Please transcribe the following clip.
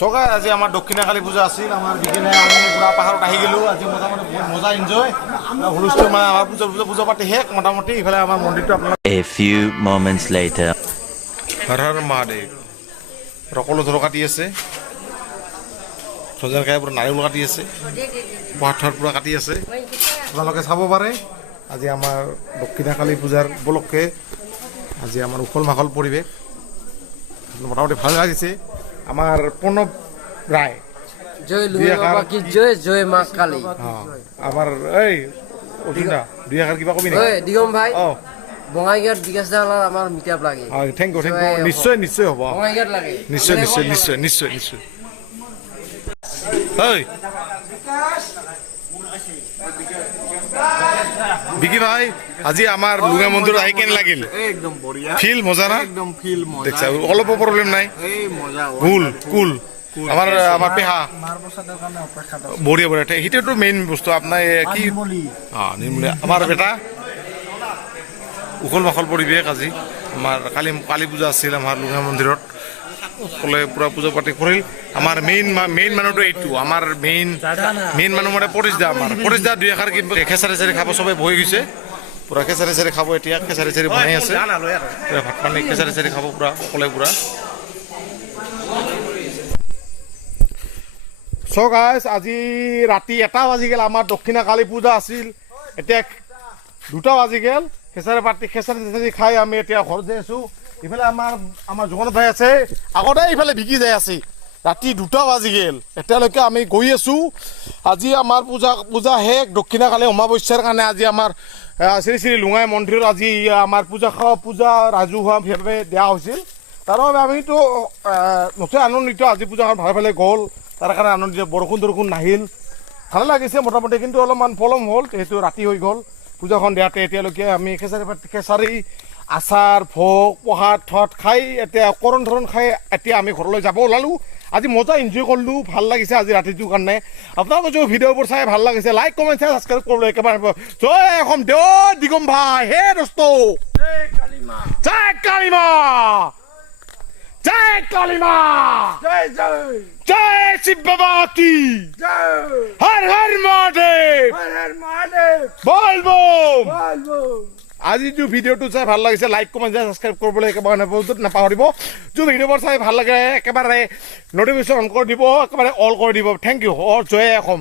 সকাল আজি আমার দক্ষিণাকালী পূজা আছিল আমার বিকেলে আমি পুরা পাহাড়ত আহি গেলো আজি মোটামুটি বহুত মজা এনজয় হুলস্থুল মানে আমার পূজা পাতি শেষ মোটামুটি ইফালে আমার মন্দিরটো আপনার A few moments later. Har Har Mahadev সকলো ধৰ কাটি আছে সজাৰ খাই পুৰা নাৰিকল কাটি আছে পাথৰ পুৰা কাটি আছে আপোনালোকে চাব পাৰে আজি আমাৰ দক্ষিণাকালী পূজাৰ উপলক্ষে আজি আমাৰ উখল মাখল পৰিৱেশ মোটামুটি ভাল লাগিছে আমার প্রণব রায় জয় লুই বাবা কি জয় জয় মা কালী আমার এই অর্জুনদা দুই একার কিবা কবি ওই দিগম ভাই ও বঙাইগাঁৱত বিকাশ দালাল আমাৰ মিটাপ লাগে থ্যাংক ইউ নিশ্চয় নিশ্চয় হ'ব বঙাইগাঁৱত লাগে নিশ্চয় নিশ্চয় নিশ্চয় নিশ্চয় নিশ্চয় এই বিকি ভাই আজি আমার লুঙা মন্দির আহি কেন লাগিল একদম বঢ়িয়া ফিল মজা না একদম ফিল মজা দেখছা অলপ প্রবলেম নাই এই মজা কুল কুল আমার পেহা বঢ়িয়া বঢ়িয়া সেইটোতো মেইন বস্তু আপোনাৰ কি নিৰ্মলি আমাৰ বেটা উখল মাখল পৰিৱেশ আজি আমাৰ কালী পূজা আছিল আমাৰ লুঙা মন্দিৰত সকলোৱে পুৰা পূজা পাতি কৰিল আমাৰ মেইন মানুহটো এইটো আমাৰ মেইন মানুহ মানে পৰেশ দা দুই এষাৰ খেচাৰি চেচাৰি খাব চবে বহি গৈছে পুৰা খেচাৰি চেচাৰি খাব এতিয়া খেচাৰি চেচাৰি বনাই আছে ভাত পানী খেচাৰি চেচাৰি খাব পুৰা সকলোৱে পুৰা চ' গাইজ আজি ৰাতি 1টা বাজি গ'ল আমাৰ দক্ষিণাকালী পূজা আছিল এতিয়া 2টা বাজি গ'ল খেচাৰি চেচাৰি খাই আমি এতিয়া ঘৰত যাই আছোঁ ইফালে আমাৰ জগন্নাথ ভাই আছে আগতে ইফালে বিকি যাই আছে ৰাতি 2টা বাজি গ'ল এতিয়ালৈকে আমি গৈ আছোঁ আজি আমাৰ পূজা শেষ দক্ষিণাকালী অমাৱস্যাৰ কাৰণে আজি আমাৰ শ্ৰী শ্ৰী লুঙাই মন্দিৰত আজি আমাৰ পূজা ৰাজহুৱাভাৱে দিয়া হৈছিল তাৰ বাবে আমিতো নথৈ আনন্দিত আজি পূজাখন ভালে গ'ল তাৰ কাৰণে আনন্দিত বৰষুণ নাহিল ভালে লাগিছে মোটামুটি কিন্তু অলপমান পলম হ'ল যিহেতু ৰাতি হৈ গ'ল পূজাখন দিয়াতে এতিয়ালৈকে আমি খেচাৰি আচাৰ ভোগ প্ৰসাদ থত খাই এতিয়া কৰণ ধৰণ খাই এতিয়া আমি ঘৰলৈ যাব ওলালোঁ আজি মজা এনজয় কৰিলোঁ ভাল লাগিছে আজি ৰাতিটোৰ কাৰণে আপোনালোকে যদি ভিডিঅ'বোৰ চাই ভাল লাগিছে লাইক কমেণ্ট চাই ছাবস্ক্ৰাইব কৰিবলৈ একেবাৰে জয় অসম দেৱ দিগম ভাই হে দোস্ত জয় কালী মা জয় কালী মা জয় জয় জয় শিৱ বাবা কি জয় হৰ হৰ মহাদেৱ বল বম আজি যে ভিডিঅ'টো চাই ভাল লাগিছে লাইক কমেণ্ট চাই ছাবস্ক্ৰাইব কৰিবলৈ একেবাৰে নাপাহৰিব যে ভিডিঅ'বোৰ চাই ভাল লাগে একেবাৰে নটিফিকেশ্যন অন কৰি দিব একেবাৰে অল কৰি দিব থেংক ইউ জয় অসম